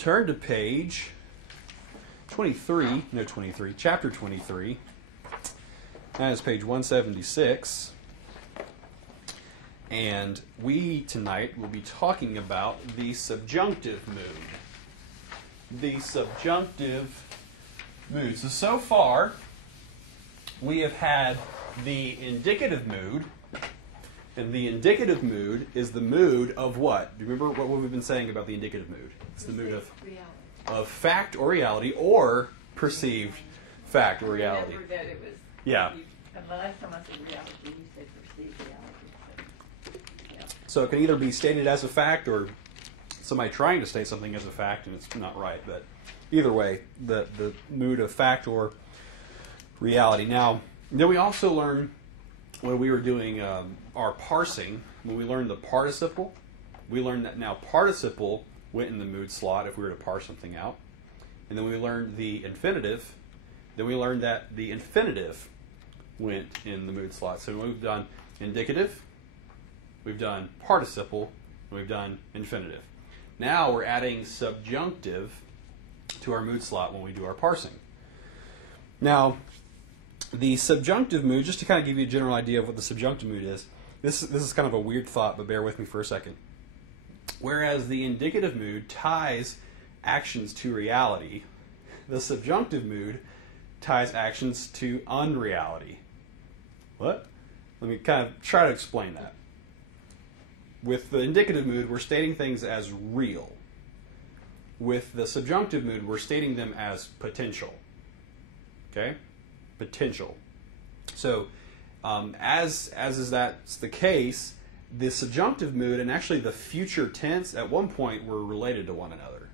turn to page 23, no 23, chapter 23. That is page 176. And we tonight will be talking about the subjunctive mood. The subjunctive mood. So far, we have had the indicative mood. And the indicative mood is the mood of what? Do you remember what we've been saying about the indicative mood? It's the mood of fact or reality, or perceived fact or reality. Remember that it was, yeah. And the last time I said reality, you said perceived reality. So, yeah. So it can either be stated as a fact or somebody trying to state something as a fact and it's not right. But either way, the mood of fact or reality. Now, then we also learn when we were doing our parsing, when we learned the participle, we learned that now participle went in the mood slot if we were to parse something out. And then we learned the infinitive. Then we learned that the infinitive went in the mood slot. So we've done indicative, we've done participle, and we've done infinitive. Now we're adding subjunctive to our mood slot when we do our parsing. Now, the subjunctive mood, just to kind of give you a general idea of what the subjunctive mood is, this is kind of a weird thought, but bear with me for a second. Whereas the indicative mood ties actions to reality, the subjunctive mood ties actions to unreality. What? Let me kind of try to explain that. With the indicative mood, we're stating things as real. With the subjunctive mood, we're stating them as potential. Okay? Potential. So, as is that's the case, the subjunctive mood and actually the future tense at one point were related to one another.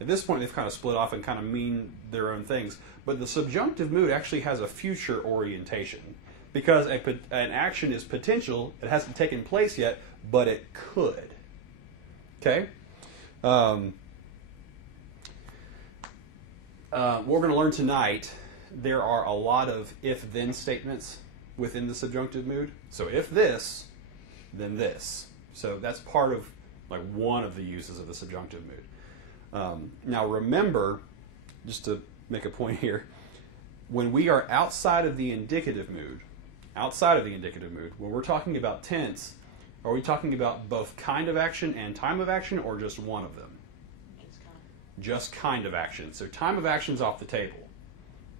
At this point, they've kind of split off and kind of mean their own things. But the subjunctive mood actually has a future orientation because an action is potential. It hasn't taken place yet, but it could. Okay? What we're going to learn tonight, there are a lot of if-then statements within the subjunctive mood. So if this, then this. So that's part of like one of the uses of the subjunctive mood. Now remember, just to make a point here, when we are outside of the indicative mood, when we're talking about tense, are we talking about both kind of action and time of action, or just one of them? Just kind of action. So time of action is off the table.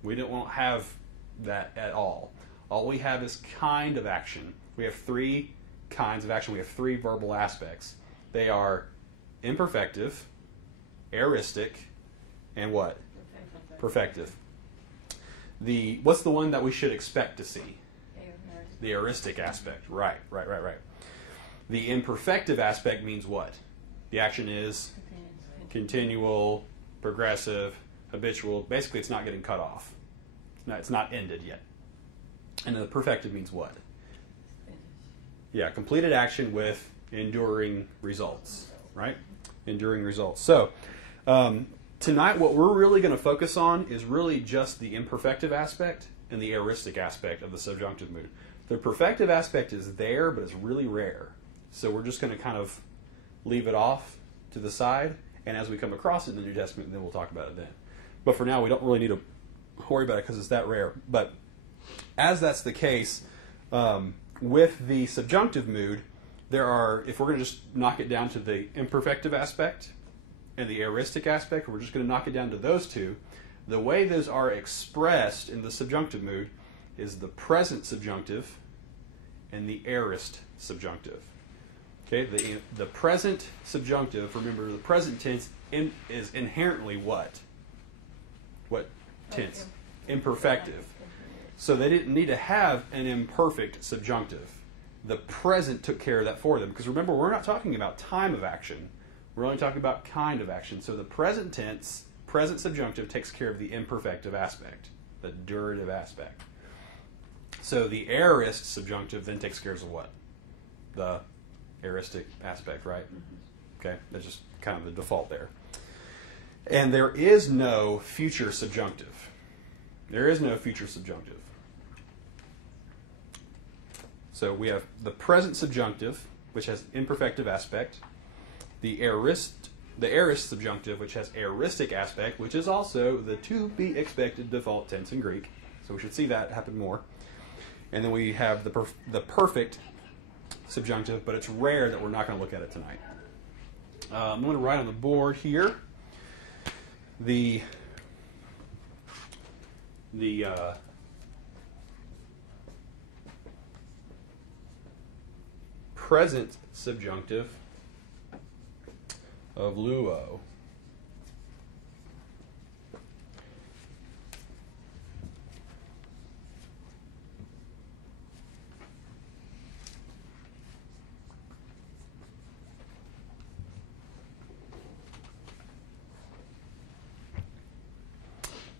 We don't have that at all. All we have is kind of action. We have three kinds of action. We have three verbal aspects. They are imperfective, aoristic, and what? Perfective. What's the one that we should expect to see? The aoristic aspect. Right. The imperfective aspect means what? The action is continual, progressive, habitual. Basically, it's not getting cut off. It's not ended yet. And the perfective means what? Yeah, completed action with enduring results, right? Enduring results. So, tonight what we're really going to focus on is really just the imperfective aspect and the aoristic aspect of the subjunctive mood. The perfective aspect is there, but it's really rare. So we're just going to kind of leave it off to the side, and as we come across it in the New Testament, then we'll talk about it then. But for now, we don't really need to worry about it because it's that rare. But as that's the case, with the subjunctive mood, if we're going to just knock it down to the imperfective aspect and the aoristic aspect, we're just going to knock it down to those two. The way those are expressed in the subjunctive mood is the present subjunctive and the aorist subjunctive. Okay, the present subjunctive, remember the present tense is inherently what? What tense? Imperfective. So they didn't need to have an imperfect subjunctive. The present took care of that for them. Because remember, we're not talking about time of action. We're only talking about kind of action. So the present tense, present subjunctive takes care of the imperfective aspect, the durative aspect. So the aorist subjunctive then takes care of what? The aoristic aspect, right? Okay, that's just kind of the default there. And there is no future subjunctive. There is no future subjunctive. So we have the present subjunctive, which has imperfective aspect, the aorist the aorist subjunctive, which has aoristic aspect, which is also the to be expected default tense in Greek. So we should see that happen more. And then we have the perfect subjunctive, but it's rare that we're not going to look at it tonight. I'm going to write on the board here the present subjunctive of luo.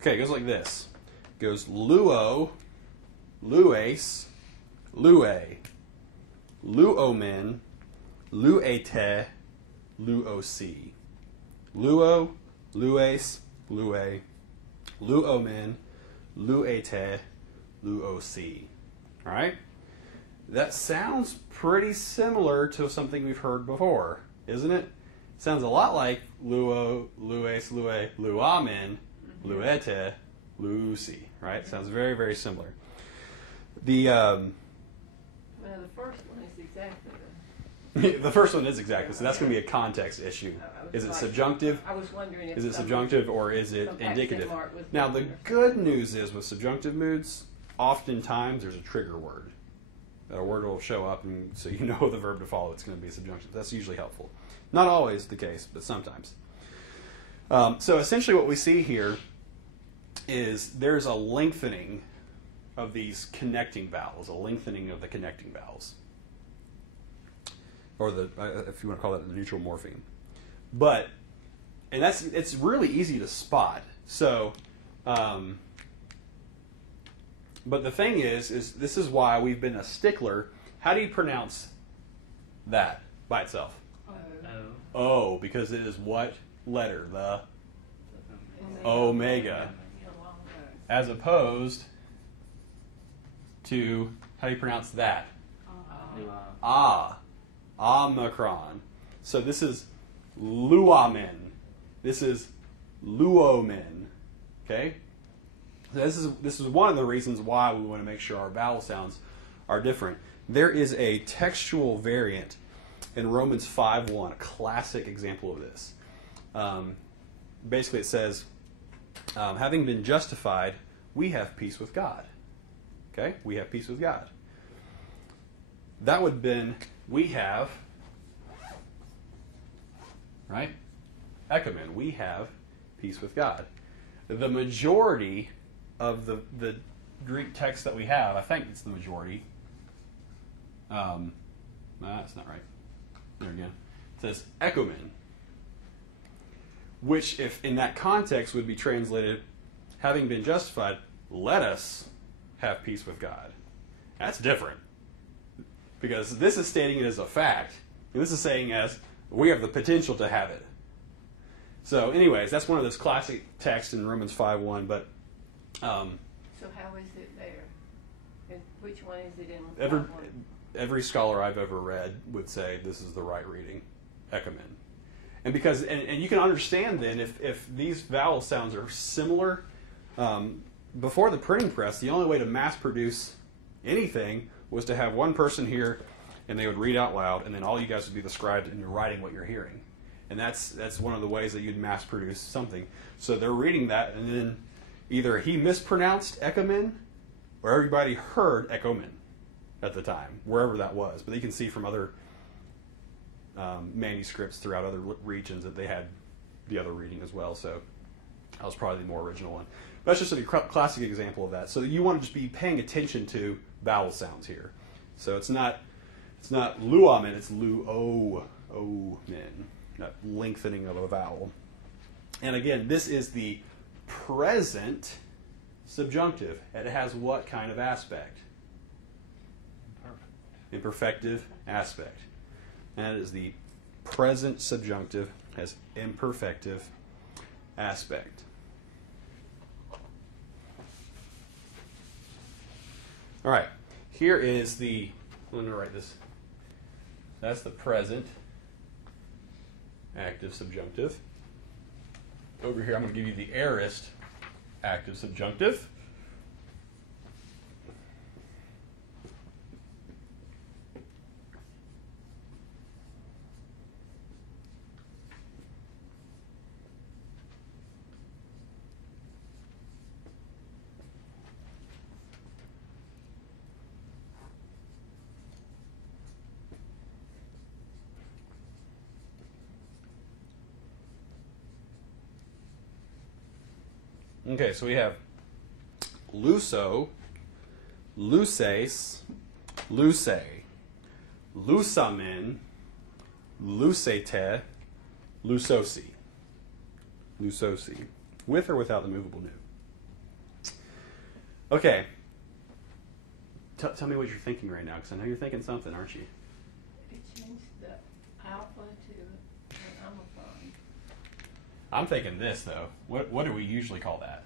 Okay, it goes like this. It goes luo, lues, lue, luomen, luete, luoc. Luo, lues, lue, luomen, luete, luoc. All right? That sounds pretty similar to something we've heard before, isn't it? Sounds a lot like luo, lues, lue, luamen, luete, luci, right? Sounds very, very similar. Well, the first one is exactly The first one is exactly, so that's going to be a context issue. Is it subjunctive? I was wondering if Is it subjunctive or is it some accent indicative? mark was Now, the missing. good news is with subjunctive moods, oftentimes there's a trigger word. A word will show up, and so you know the verb to follow. It's going to be subjunctive. That's usually helpful. Not always the case, but sometimes. So essentially what we see here is there's a lengthening of these connecting vowels, a lengthening of the connecting vowels. Or the, if you want to call that the neutral morpheme. But, and it's really easy to spot. So, but the thing is this is why we've been a stickler. How do you pronounce that by itself? O, because it is what letter? The omega. As opposed to, how do you pronounce that? Omicron. So this is luamen. This is luomen. Okay? So this is one of the reasons why we want to make sure our vowel sounds are different. There is a textual variant in Romans 5:1, a classic example of this. Basically it says, having been justified, we have peace with God. Okay? We have peace with God. That would have been, we have, right? Ekumen, we have peace with God. The majority of the Greek text that we have, I think it's the majority. That's not right. There again. It says ekumen, which, if in that context, would be translated, having been justified, let us have peace with God. That's different. Because this is stating it as a fact, and this is saying as we have the potential to have it. So anyways, that's one of those classic texts in Romans 5:1, but So how is it there? And which one is it in? every scholar I've ever read would say this is the right reading, ekumen. And because and you can understand then if these vowel sounds are similar, before the printing press, the only way to mass produce anything was to have one person here and they would read out loud, and then all you guys would be the scribe and you're writing what you're hearing. And that's one of the ways that you'd mass produce something. So they're reading that, and then either he mispronounced ekumen or everybody heard ekomen at the time, wherever that was. But you can see from other manuscripts throughout other regions that they had the other reading as well. So that was probably the more original one. But that's just a classic example of that. So you want to just be paying attention to vowel sounds here. So it's not luamen, it's luomen, that lengthening of a vowel. And again, this is the present subjunctive. And it has what kind of aspect? Imperfective aspect. And it is the present subjunctive, has imperfective aspect. All right, here is the, I'm going to write this. That's the present active subjunctive. Over here, I'm going to give you the aorist active subjunctive. Okay, so we have luso, luces, luce, lusamen, lucete, lusosi. Lusosi. With or without the movable nu. Okay. Tell me what you're thinking right now, because I know you're thinking something, aren't you? It changed the alpha to an homophone. I'm thinking this, though. What do we usually call that?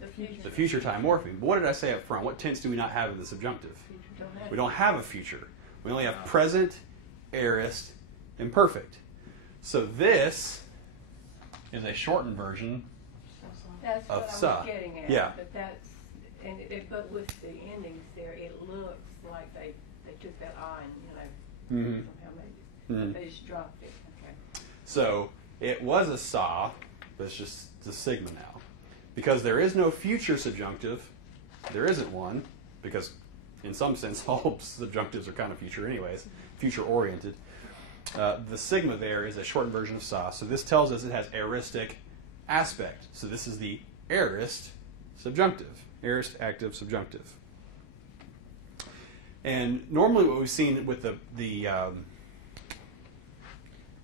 The future. The future time morpheme. But what did I say up front? What tense do we not have in the subjunctive? Future don't have We don't have a future. We only have present, aorist, and perfect. So this is a shortened version. That's of what I sa. was getting at. Yeah. But that's, but with the endings there, it looks like they took that I and, Mhm. somehow made it. Mhm. They just dropped it. Okay. So it was a sa, but it's just the sigma now. Because there is no future subjunctive, there isn't one, because in some sense all subjunctives are kind of future anyways, future-oriented. The sigma there is a shortened version of sa, so this tells us it has aoristic aspect. So this is the aorist subjunctive, aorist active subjunctive. And normally what we've seen with so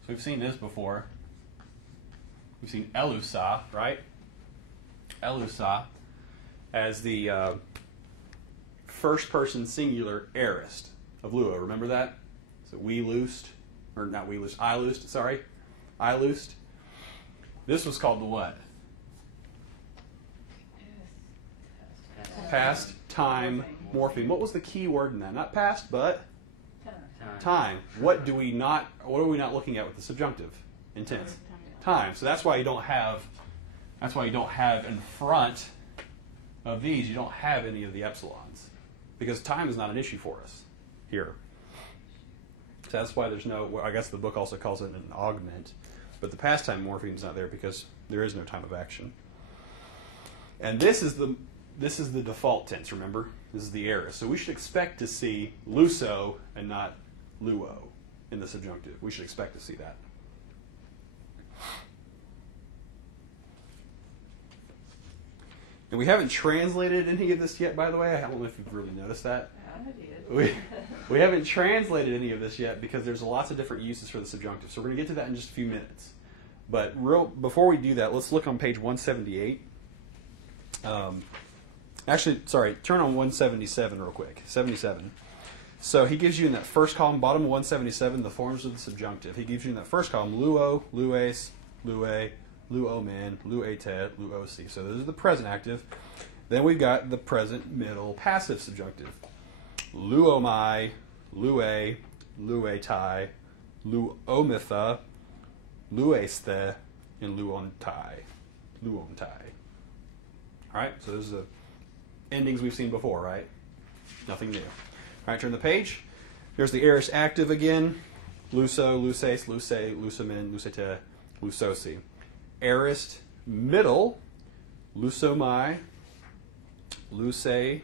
we've seen this before. We've seen elusa, right? Elusa as the first person singular aorist of luo. Remember that? So we loosed, or not we loosed, I loosed, sorry. I loosed. This was called the what? Past time morpheme. What was the key word in that? Not past, but time. What are we not looking at with the subjunctive in tense? Time. So that's why you don't have in front of these, you don't have any of the epsilons. Because time is not an issue for us here. So that's why there's no, well, I guess the book also calls it an augment. But the past time morpheme is not there because there is no time of action. And this is the default tense, remember? This is the aorist. So we should expect to see luso and not luo in the subjunctive. We should expect to see that. And we haven't translated any of this yet, by the way. I don't know if you've really noticed that. I did. We haven't translated any of this yet because there's lots of different uses for the subjunctive. So we're going to get to that in just a few minutes. But before we do that, let's look on page 178. Actually, sorry, turn on 177 real quick. 77. So he gives you in that first column, bottom of 177, the forms of the subjunctive. He gives you in that first column luo, lues, lue, luomen, luete, luosi. So those are the present active. Then we've got the present middle passive subjunctive. Luomai, lue, luetai, luomitha, lueste, and luontai. Luontai. All right, so those are the endings we've seen before, right? Nothing new. All right, turn the page. There's the aorist active again. Luso, luces, luce, lusamen, lucete, lusosi. Aorist middle. Lusomai, luce,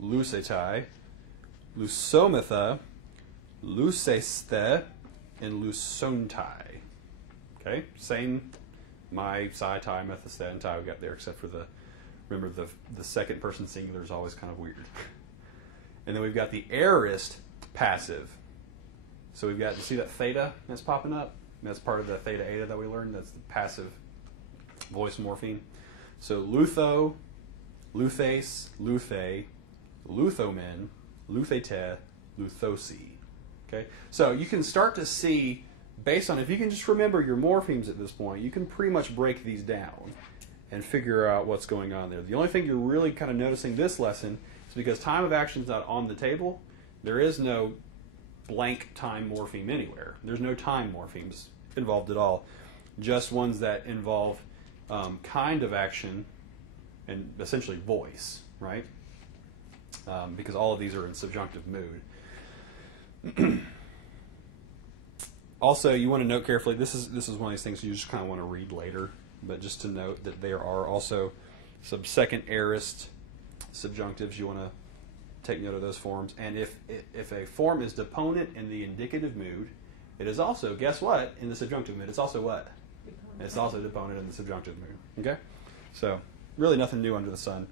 lucetai, lusomitha, luceste, and lusontai. Okay, same my, psi, tai, methiste, and tai we got there, except for remember the second person singular is always kind of weird. And then we've got the aorist passive. So we've got, you see that theta that's popping up? That's part of the theta eta that we learned. That's the passive voice morpheme. So lutho, luthes, luthe, luthomen, luthete, luthosi. Okay? So you can start to see, based on, if you can just remember your morphemes at this point, you can pretty much break these down and figure out what's going on there. The only thing you're really kind of noticing this lesson is because time of action is not on the table, there is no blank time morpheme anywhere. There's no time morphemes involved at all. Just ones that involve kind of action and essentially voice, right? Because all of these are in subjunctive mood. Also, you want to note carefully, this is one of these things you just kind of want to read later, but just to note that there are also some second aorist subjunctives. You want to take note of those forms. And if a form is deponent in the indicative mood, it is also, guess what, in the subjunctive mood? It's also what? It's also deponent in the subjunctive mood. Okay? So, really nothing new under the sun.